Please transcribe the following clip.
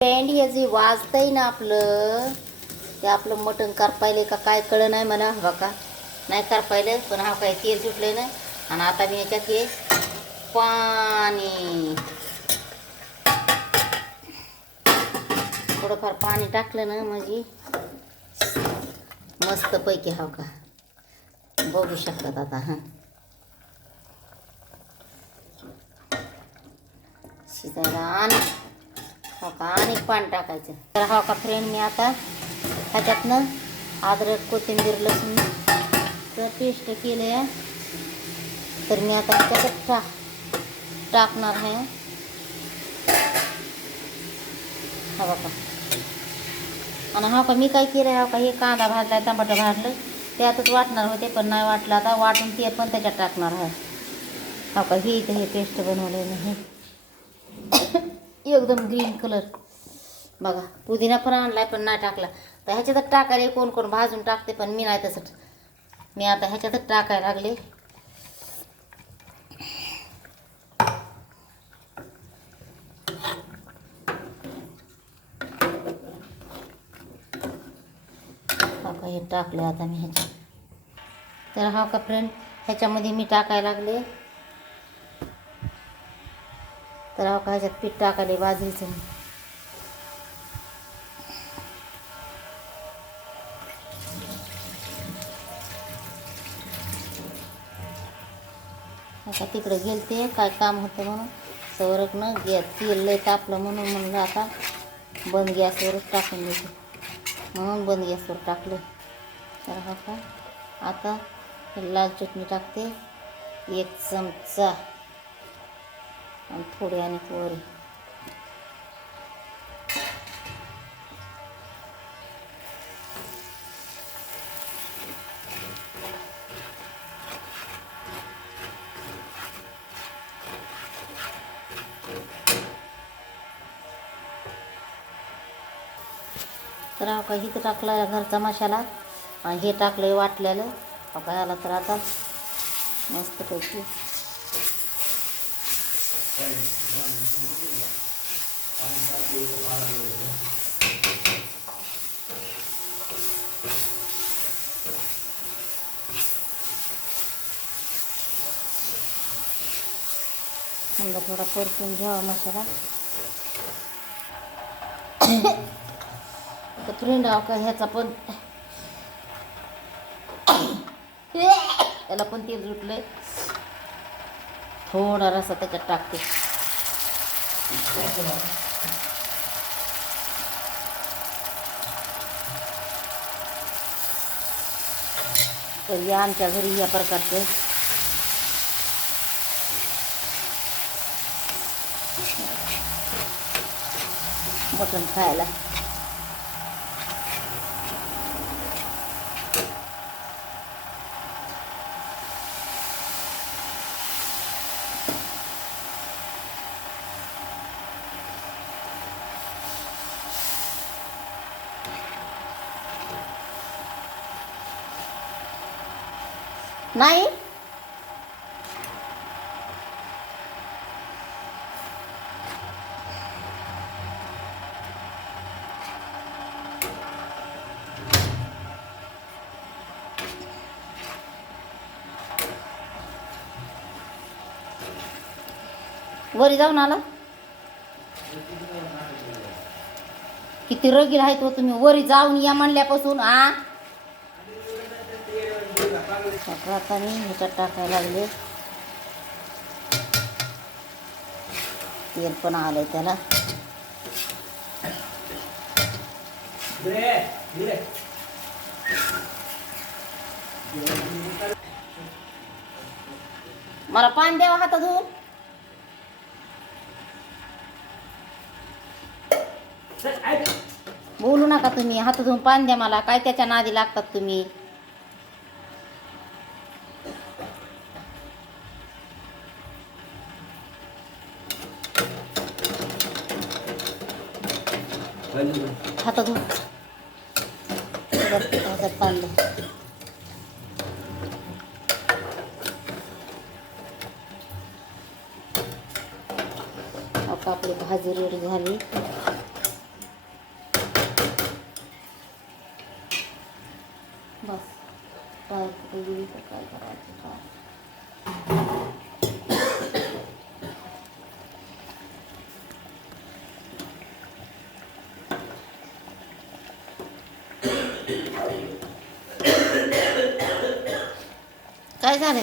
Friend हे जे वाजतंय ना आपलं ते आपलं मटण करपायले का काय कळ नाही मला बघा नाही करपायले पण हा काय तेल सुटले ना आणि आता मी याच्यात हे पाणी थोडंफार पाणी टाकलं ना म्हणजे मस्तपैकी हा का बघू शकतात आता हां शिजायला आणि हो का आणि पाणी टाकायचं तर हो का फ्रेंड मी आता ह्याच्यातनं अद्रक कोथिंबीर लसूण तर पेस्ट केले आहे तर मी आता ह्याच्यात टाकणार आहे हा बघा आणि हा का मी काय केलं आहे का हे कांदा भाजला टमाटर भाजलं त्यातच वाटणार होते पण नाही वाटलं आता वाटून ते पण त्याच्यात टाकणार आहे हा का हे इथं हे पेस्ट बनवलं हे एकदम ग्रीन कलर बघा पुदिना पण आणलाय पण नाही टाकला तर ह्याच्यातच टाकायला कोण कोण भाजून टाकते पण मी नाही तसं मी आता ह्याच्यातच टाकायला लागले हा का हे टाकले आता मी ह्याच्यात तर हा का फ्रेंड ह्याच्यामध्ये मी टाकायला लागले तर हा का ह्याच्यात पीठ टाकायला बाजरीचं आता तिकडे गेलते काय काम होतं म्हणून सवरकनं तेल लय तापलं म्हणून म्हणलं आता बंद गॅसवरच टाकून देते म्हणून बंद गॅसवर टाकले तर हा का आता लाल चटणी टाकते 1 चमचा आणि थोडी आणि पोळी तर हा का इथं टाकला घरचा मसाला आणि हे टाकलं वाटलेलं हा का ह्याला तर आता मस्तपैकी समजा थोडा परतून घ्यावा मसाला तर फ्रेंड हा का ह्याचा पण त्याला पण तेल सुटलंय थोडा रसा त्याच्यात टाकते तर या आमच्या घरी या प्रकारचे मटण खायला नाही वरी जाऊन आला किती रगील आहे तो तुम्ही वरी जाऊन या म्हणल्यापासून आता मी ह्याच्यात टाकायला लागले तेल पण आलंय त्याला मला पाणी द्यावा हातात धुवून बोलू नका तुम्ही हात धुवून पाणी द्या मला काय त्याच्या नादी लागतात तुम्ही हात धुवून पाणी आपली भाजी रेडी झाली काय झालं?